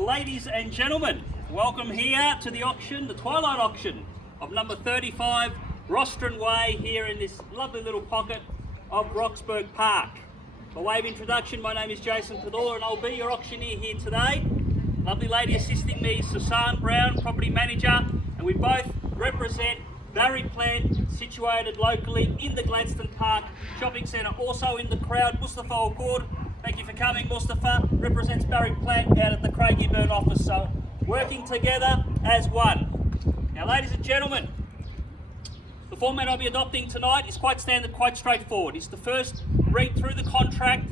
ladies and gentlemen, welcome here to the auction, the twilight auction of number 35 Rostron Way here in this lovely little pocket of Roxburgh Park. By way of introduction, my name is Jason Padula and I'll be your auctioneer here today. Lovely lady assisting me, Susan Brown, property manager, and we both represent Barry Plant, situated locally in the Gladstone Park Shopping Centre. Also in the crowd, Mustafa Al-Cord. Thank you for coming, Mustafa. Represents Barry Plant out at the Craigieburn office. So, working together as one. Now, ladies and gentlemen, the format I'll be adopting tonight is quite standard, quite straightforward. It's to first read through the contract,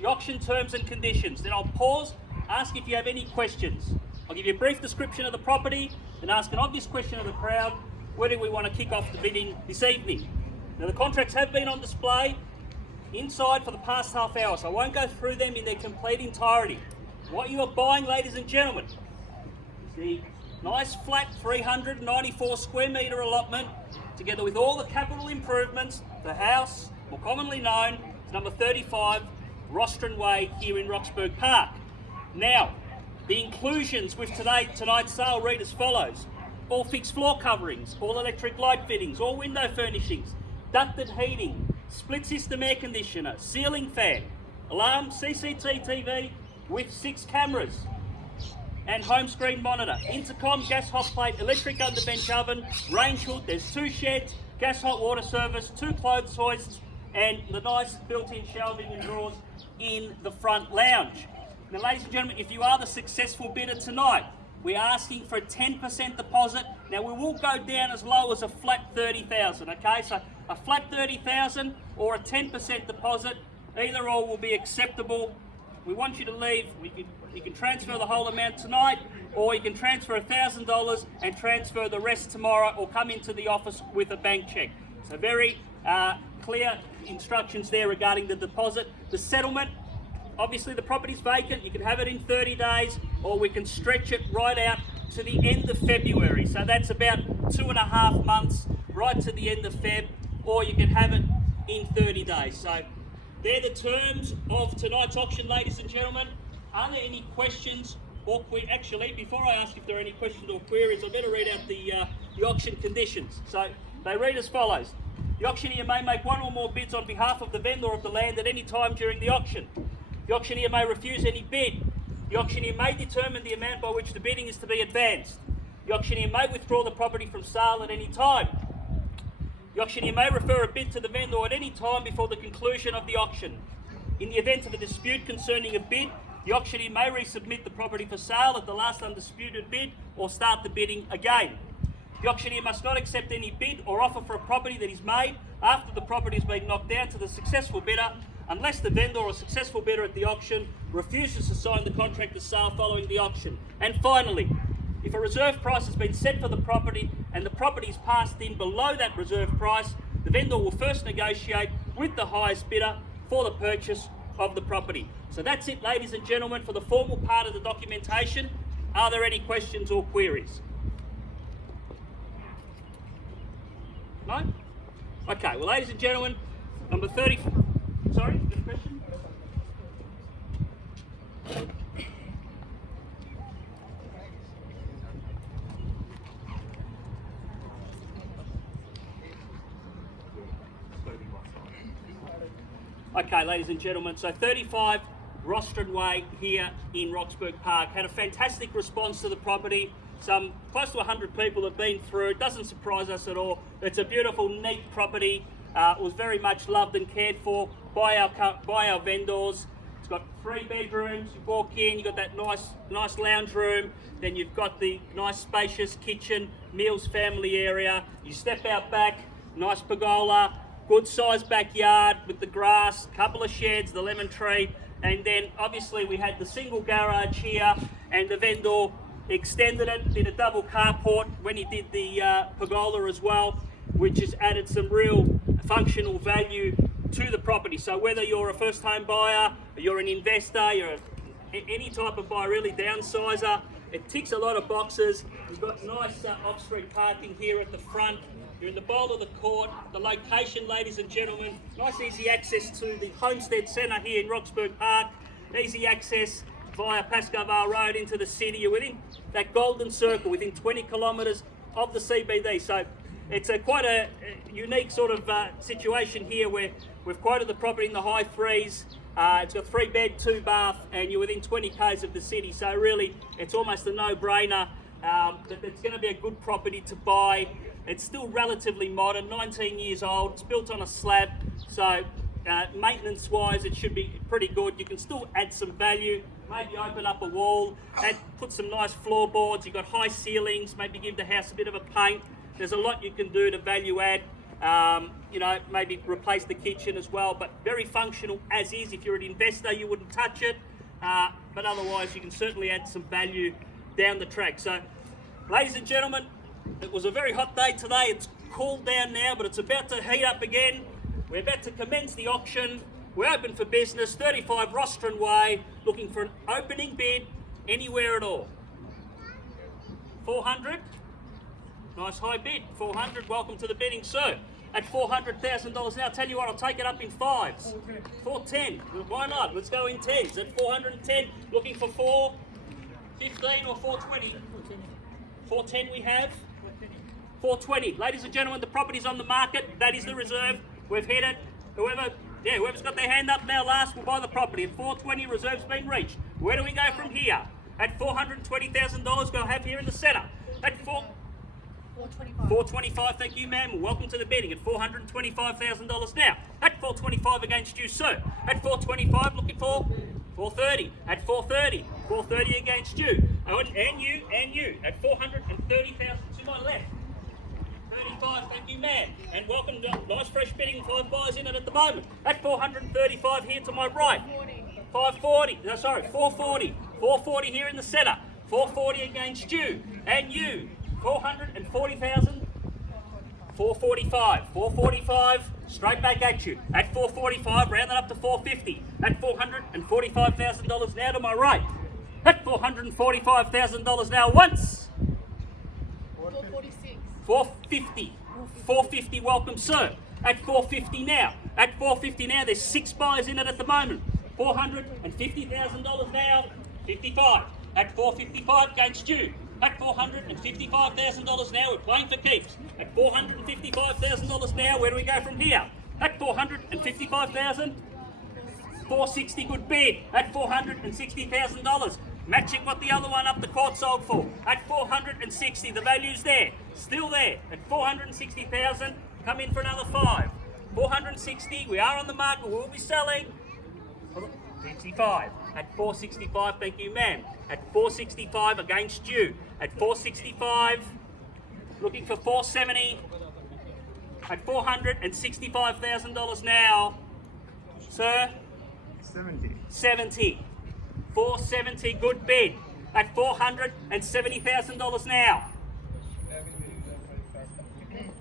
the auction terms and conditions. Then I'll pause, ask if you have any questions. I'll give you a brief description of the property, then ask an obvious question of the crowd. Where do we want to kick off the bidding this evening? Now, the contracts have been on display inside for the past half hour, so I won't go through them in their complete entirety. What you are buying, ladies and gentlemen, is the nice flat 394 square metre allotment, together with all the capital improvements, the house, more commonly known as number 35 Rostron Way here in Roxburgh Park. Now, the inclusions with tonight's sale read as follows: all fixed floor coverings, all electric light fittings, all window furnishings, ducted heating, split system air conditioner, ceiling fan, alarm, CCTV with 6 cameras and home screen monitor, intercom, gas hot plate, electric underbench oven, range hood, there's 2 sheds, gas hot water service, 2 clothes hoists, and the nice built-in shelving and drawers in the front lounge. Now, ladies and gentlemen, if you are the successful bidder tonight, we're asking for a 10% deposit. Now, we will go down as low as a flat 30,000, okay? So a flat 30,000 or a 10% deposit, either or will be acceptable. We want you to leave. You can transfer the whole amount tonight, or you can transfer $1,000 and transfer the rest tomorrow, or come into the office with a bank check. So very clear instructions there regarding the deposit. The settlement, obviously the property's vacant, you can have it in 30 days, or we can stretch it right out to the end of February. So that's about 2.5 months, right to the end of Feb, or you can have it in 30 days. So they're the terms of tonight's auction, ladies and gentlemen. Are there any questions or queries? Actually, before I ask if there are any questions or queries, I better read out the auction conditions. So they read as follows: the auctioneer may make one or more bids on behalf of the vendor of the land at any time during the auction. The auctioneer may refuse any bid. The auctioneer may determine the amount by which the bidding is to be advanced. The auctioneer may withdraw the property from sale at any time. The auctioneer may refer a bid to the vendor at any time before the conclusion of the auction. In the event of a dispute concerning a bid, the auctioneer may resubmit the property for sale at the last undisputed bid or start the bidding again. The auctioneer must not accept any bid or offer for a property that is made after the property has been knocked down to the successful bidder, unless the vendor or successful bidder at the auction refuses to sign the contract of sale following the auction. And finally, if a reserve price has been set for the property and the property is passed in below that reserve price, the vendor will first negotiate with the highest bidder for the purchase of the property. So that's it, ladies and gentlemen, for the formal part of the documentation. Are there any questions or queries? No? Okay, well, ladies and gentlemen, number 30... Sorry, good question? Okay, ladies and gentlemen, so 35 Rostron Way here in Roxburgh Park had a fantastic response to the property. Some close to 100 people have been through. It doesn't surprise us at all. It's a beautiful, neat property. It was very much loved and cared for by our vendors. It's got 3 bedrooms. You walk in, you've got that nice lounge room. Then you've got the nice spacious kitchen, meals family area. You step out back, nice pergola, good sized backyard with the grass, couple of sheds, the lemon tree, and then obviously we had the single garage here, and the vendor extended it, did a double carport when he did the pergola as well, which has added some real functional value to the property. So whether you're a first home buyer, or you're an investor, you're any type of buyer, really downsizer, it ticks a lot of boxes. You've got nice off-street parking here at the front. You're in the bowl of the court. The location, ladies and gentlemen, nice easy access to the Homestead Centre here in Roxburgh Park. Easy access via Pascoe Road into the city. You're within that golden circle, within 20 kilometres of the CBD. So it's quite a unique sort of situation here where we've quoted the property in the high threes. It's got 3 bed, 2 bath, and you're within 20 k's of the city. So really, it's almost a no-brainer that it's going to be a good property to buy. It's still relatively modern, 19 years old. It's built on a slab, so maintenance-wise, it should be pretty good. You can still add some value. Maybe open up a wall, put some nice floorboards. You've got high ceilings. Maybe give the house a bit of a paint. There's a lot you can do to value add. You know, maybe replace the kitchen as well, but very functional as is. If you're an investor, you wouldn't touch it, but otherwise you can certainly add some value down the track. So, ladies and gentlemen, it was a very hot day today. It's cooled down now, but it's about to heat up again. We're about to commence the auction. We're open for business, 35 Rostron Way, looking for an opening bid anywhere at all. 400? Nice high bid, 400. Welcome to the bidding, sir. At $400,000 now. Tell you what, I'll take it up in 5s. 410. Why not? Let's go in 10s. At 410, looking for 415 or 420. 410 we have. 420. Ladies and gentlemen, the property's on the market. That is the reserve. We've hit it. Whoever's got their hand up now last will buy the property. At 420, reserve's been reached. Where do we go from here? At $420,000, we'll have here in the centre. At 425, thank you, ma'am. Welcome to the bidding at $425,000 now. At 425 against you, sir. At 425, looking for 430. At 430, 430 against you. Oh, and you. At 430,000 to my left. 35, thank you, ma'am. And welcome to nice fresh bidding, 5 buyers in it at the moment. At 435 here to my right. 540. No, sorry, 440. 440 here in the centre. 440 against you. And you. 440,000. 445. 445. Straight back at you. At 445, round that up to 450. At $445,000 now to my right. At $445,000 now once. 446. 450. 450, welcome, sir. At 450 now. At 450 now, there's 6 buyers in it at the moment. $450,000 now. 55. At 455 against you. At $455,000 now, we're playing for keeps. At $455,000 now, where do we go from here? At $455,000. 460, good bid. At $460,000. Matching what the other one up the court sold for. At 460, the value's there. Still there. At 460,000, come in for another 5. 460, we are on the market, we'll be selling. 65. At 465, thank you, ma'am. At 465 against you. At 465, looking for 470. At $465,000 now. Sir? 70. 470, good bid. At $470,000 now.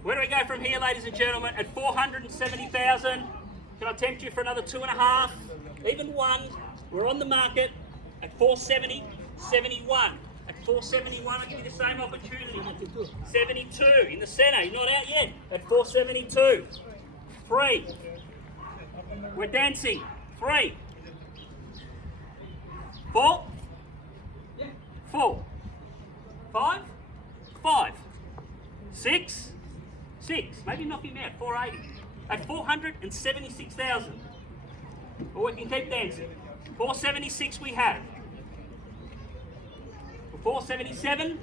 Where do we go from here, ladies and gentlemen? At 470,000. Can I tempt you for another 2.5? Even 1. We're on the market at 470, 71. At 471, I'll give you the same opportunity. 72 in the centre. You're not out yet. At 472. 3. We're dancing. 3. 4. 4. 5. 5. 6. 6. Maybe knock him out. 480. At 476,000. Or we can keep dancing. 476 we have. 477.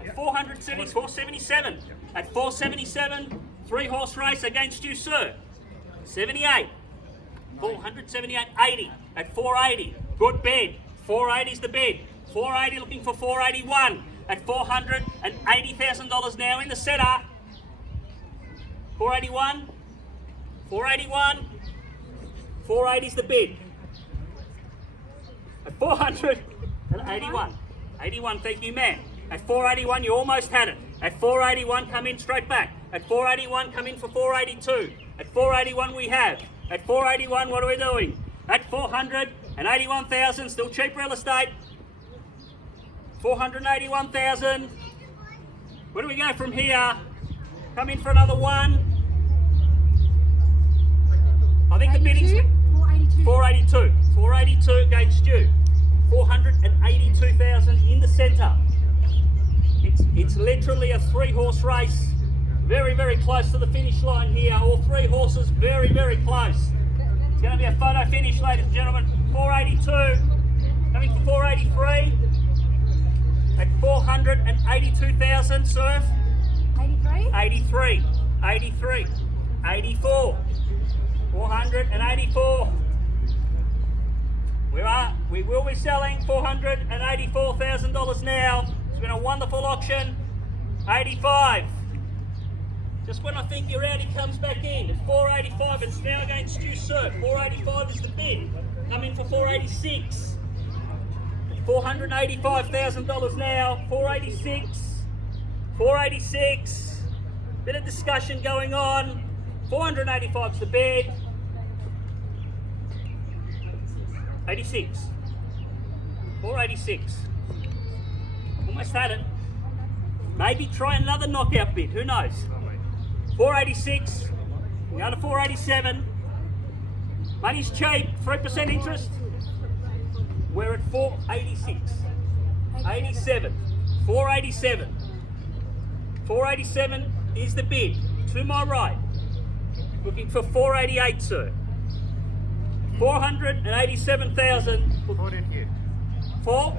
At 477. At 477, 3-horse race against you, sir. 78. 478, 80. At 480, good bid. 480 is the bid. 480 looking for 481. At $480,000 now in the centre. 481. 481. 480 is the bid. At 481. 81, thank you, ma'am. At 481, you almost had it. At 481, come in straight back. At 481, come in for 482. At 481, we have. At 481, what are we doing? At 481,000, still cheap real estate. 481,000. Where do we go from here? Come in for another 1. I think the bidding's 482. 482 against you. 482,000 in the centre. It's literally a 3-horse race. Very, very close to the finish line here. All 3 horses very, very close. It's going to be a photo finish, ladies and gentlemen. 482, coming for 483 at 482,000. Surf. 83? 83, 83, 84, 484. We will be selling $484,000 now. It's been a wonderful auction. 85. Just when I think you're out, he comes back in. It's 485. It's now against you, sir. 485 is the bid. Come in for 486. $485,000 now. 486. 486. Bit of discussion going on. 485 is the bid. 86. 486. Almost had it. Maybe try another knockout bid. Who knows? 486. We're going to 487. Money's cheap. 3% interest. We're at 486. 87. 487. 487 is the bid. To my right. Looking for 488, sir. 487,000 for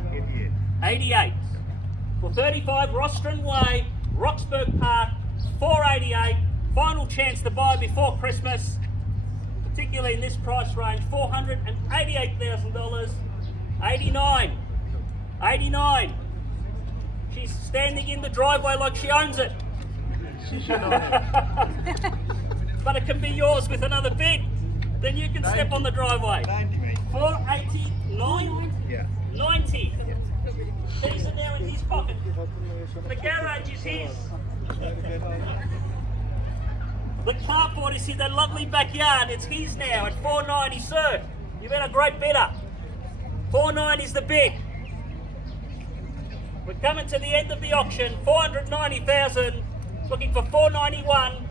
88. For 35 Rostron Way, Roxburgh Park, 488. Final chance to buy before Christmas, particularly in this price range. $488,000. 89. 89. She's standing in the driveway like she owns it. But it can be yours with another bid. Then you can step on the driveway. 489? Yeah. 90. These are now in his pocket. The garage is his. The carport is in that lovely backyard. It's his now at 490, sir. You've been a great bidder. 490 is the bid. We're coming to the end of the auction. 490,000. Looking for 491.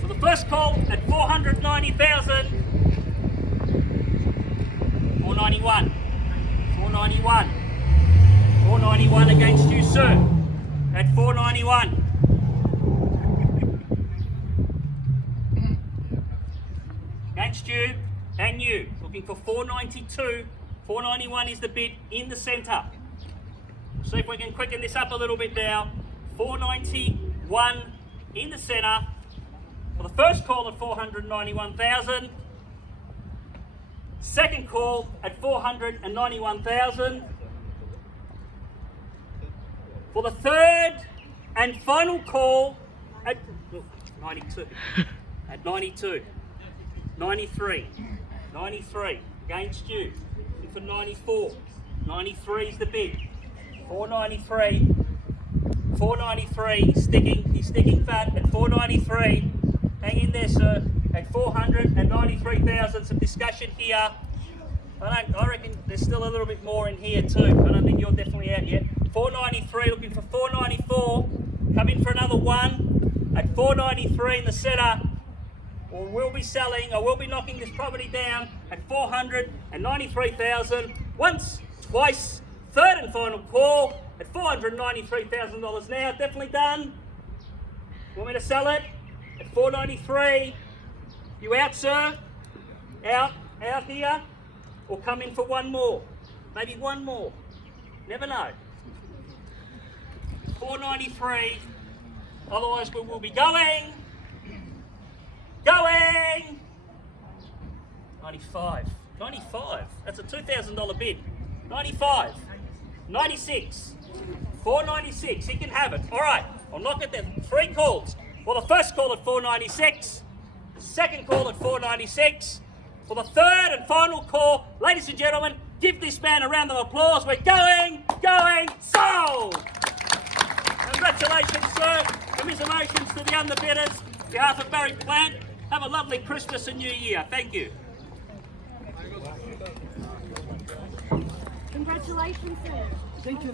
So the first call at 490,000. 491. 491. 491 against you, sir. At 491. Against you and you. Looking for 492. 491 is the bid in the centre. See if we can quicken this up a little bit now. 491 in the centre. For the first call at 491,000. Second call at 491,000. For the third and final call at 92. At 92. 93. 93 against you. For 94. 93 is the bid. 493. 493. He's sticking fat at 493. Hang in there, sir. At 493,000. Some discussion here. I reckon there's still a little bit more in here too. I don't think you're definitely out yet. 493, looking for 494. Come in for another one at 493 in the centre. Or we'll be selling, or we'll be knocking this property down at 493,000. Once, twice, third and final call at $493,000 now. Definitely done. Want me to sell it at 493? You out, sir? Out here? Or come in for one more? Maybe one more. Never know. 493. Otherwise, we will be going. 95. 95. That's a $2,000 bid. 95. 96. 496. He can have it. All right. I'll knock it down. 3 calls. Well, the first call at 496. The second call at 496. For the third and final call, ladies and gentlemen, give this man a round of applause. We're going, sold! Congratulations, sir. Commiserations to the underbidders. On behalf of Barry Plant, have a lovely Christmas and New Year. Thank you. Congratulations, sir.